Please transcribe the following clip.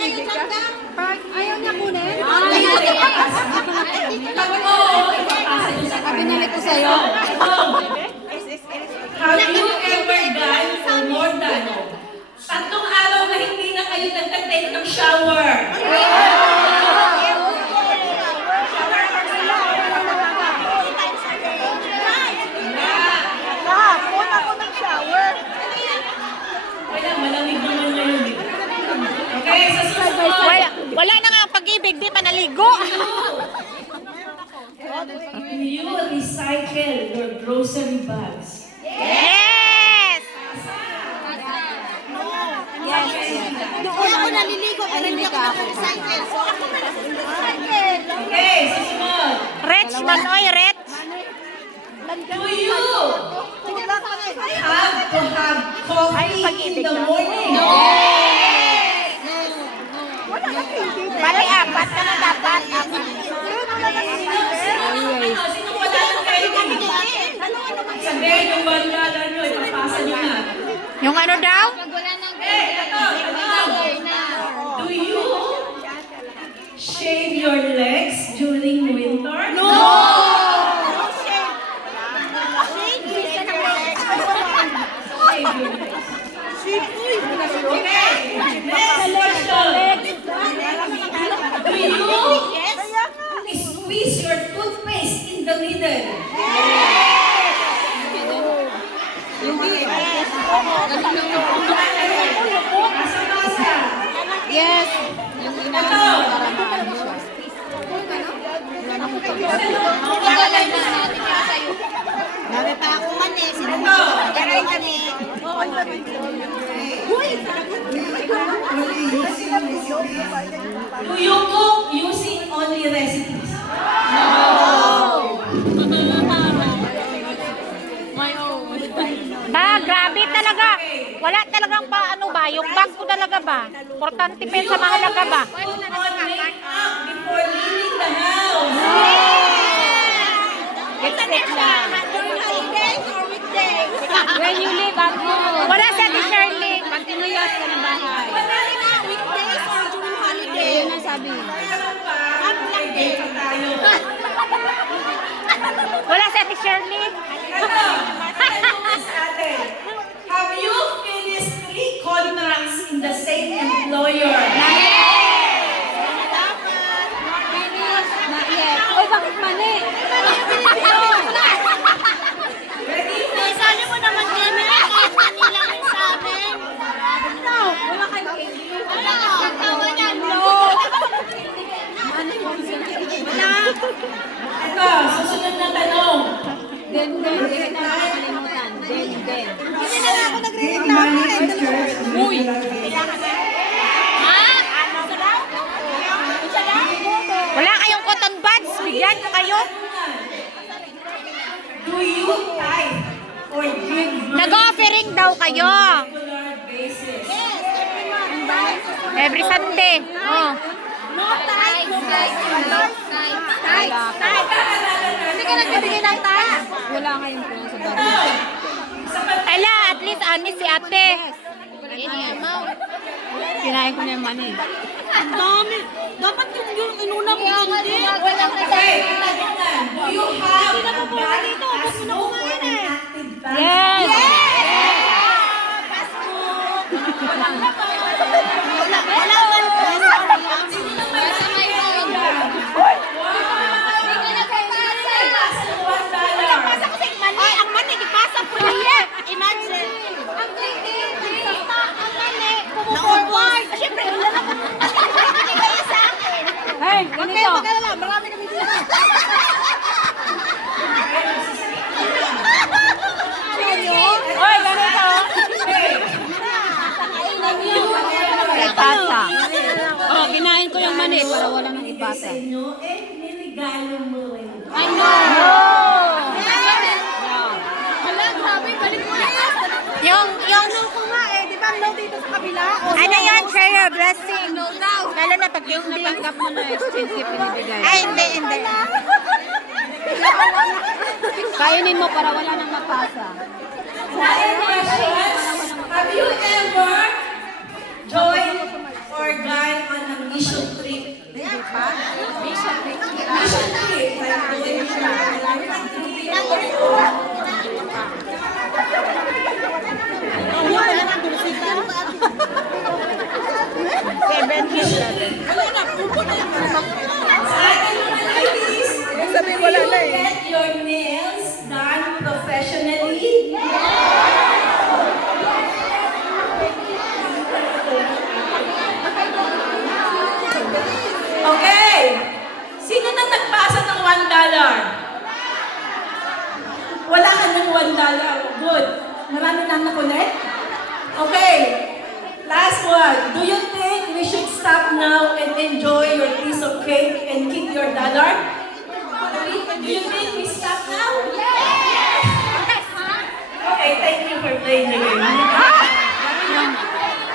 Ayaw niya kunin? Binili ko sa'yo. Have you ever done for more than 3 araw na hindi na kayo nagtatake ng shower? Kahapon ako nag-shower. Kaya malamig naman ngayon eh. Okay, sa susunod. Wala na nga ang pag-ibig, di pa naligo. Do you recycle your grocery bags? Yes! Doon ako naliligo pero hindi ako nag-recycle. So ako na nag-recycle. Okay, susunod. Rich man, oy, rich. Do you have to have coffee in the morning? Bali, apat ka na dapat. Sino wala ng kayo? Sabihin yung bandala nyo, ipapasa nyo na. Yung ano daw? Do you shave your legs during winter? No! Shave your legs. Okay, next question. Do you squeeze your toothpaste in the middle? Basa-basa. Yes. Ito. Dami pa ako man eh. Ito. Karay kami. Do you cook using only recipes? Ba, grabe talaga. Wala talagang pa ano ba, yung bag ko talaga ba? Importante pa yun sa mahalaga ba? Put on makeup before leaving the house. Lipstick lang. During holidays or weekdays? When you leave, wala sa Ate Shirley. Continuous ka ng bahay. Madali na, weekdays or during holidays? Yun ang sabi. Meron pa, may day pa tayo. Wala sa Ate Shirley. Ito, Miss Ate. Have you finished 3 contracts in the same employer? Oy, bakit mali? Ready? Isali mo naman kami. Kahit manila rin sa amin. No. Wala kayo candy. Wala. Tawa niyan. No. Wala. Ito, susunod na tanong. Den. Hindi na nakakalimutan. Den. Hindi na lang ako nagre-reklamo. Uy! Wala kayong cotton buds. Bigyan ko kayo. Do you type or drink Nag-offering daw kayo. regular basis? Every Sunday. Oh. No time. No time. Hindi ka nagbibigay ng time. Wala ngayon po sa Ito, isa pa Ala, at least honest si ate. Kinain ko na yung money. Ang dami. Dapat yung inuna mo hindi. Okay, tanongan. Do you have a bag as book or an active bag? Yes! Ay, ang mani, ipasa po niya. Imagine. Ang mani, na-forward. Siyempre, wala na po. Hindi kayo sa akin. Hey, ganito. Marami kami dito. Oy, ganito. Ipasa. Oh, kinain ko yung mani para wala nang ipasa. Sa inyo, niregalo mo rin. I know. Hala, grabe, balik mo na yan. Yung Ko nga eh, di ba no dito sa kabila? ano yan, share your blessing. Lalo na pag yung natanggap mo na exchange gift binibigay. Ay, hindi. Kainin mo para wala nang mapasa. Questions? Have you ever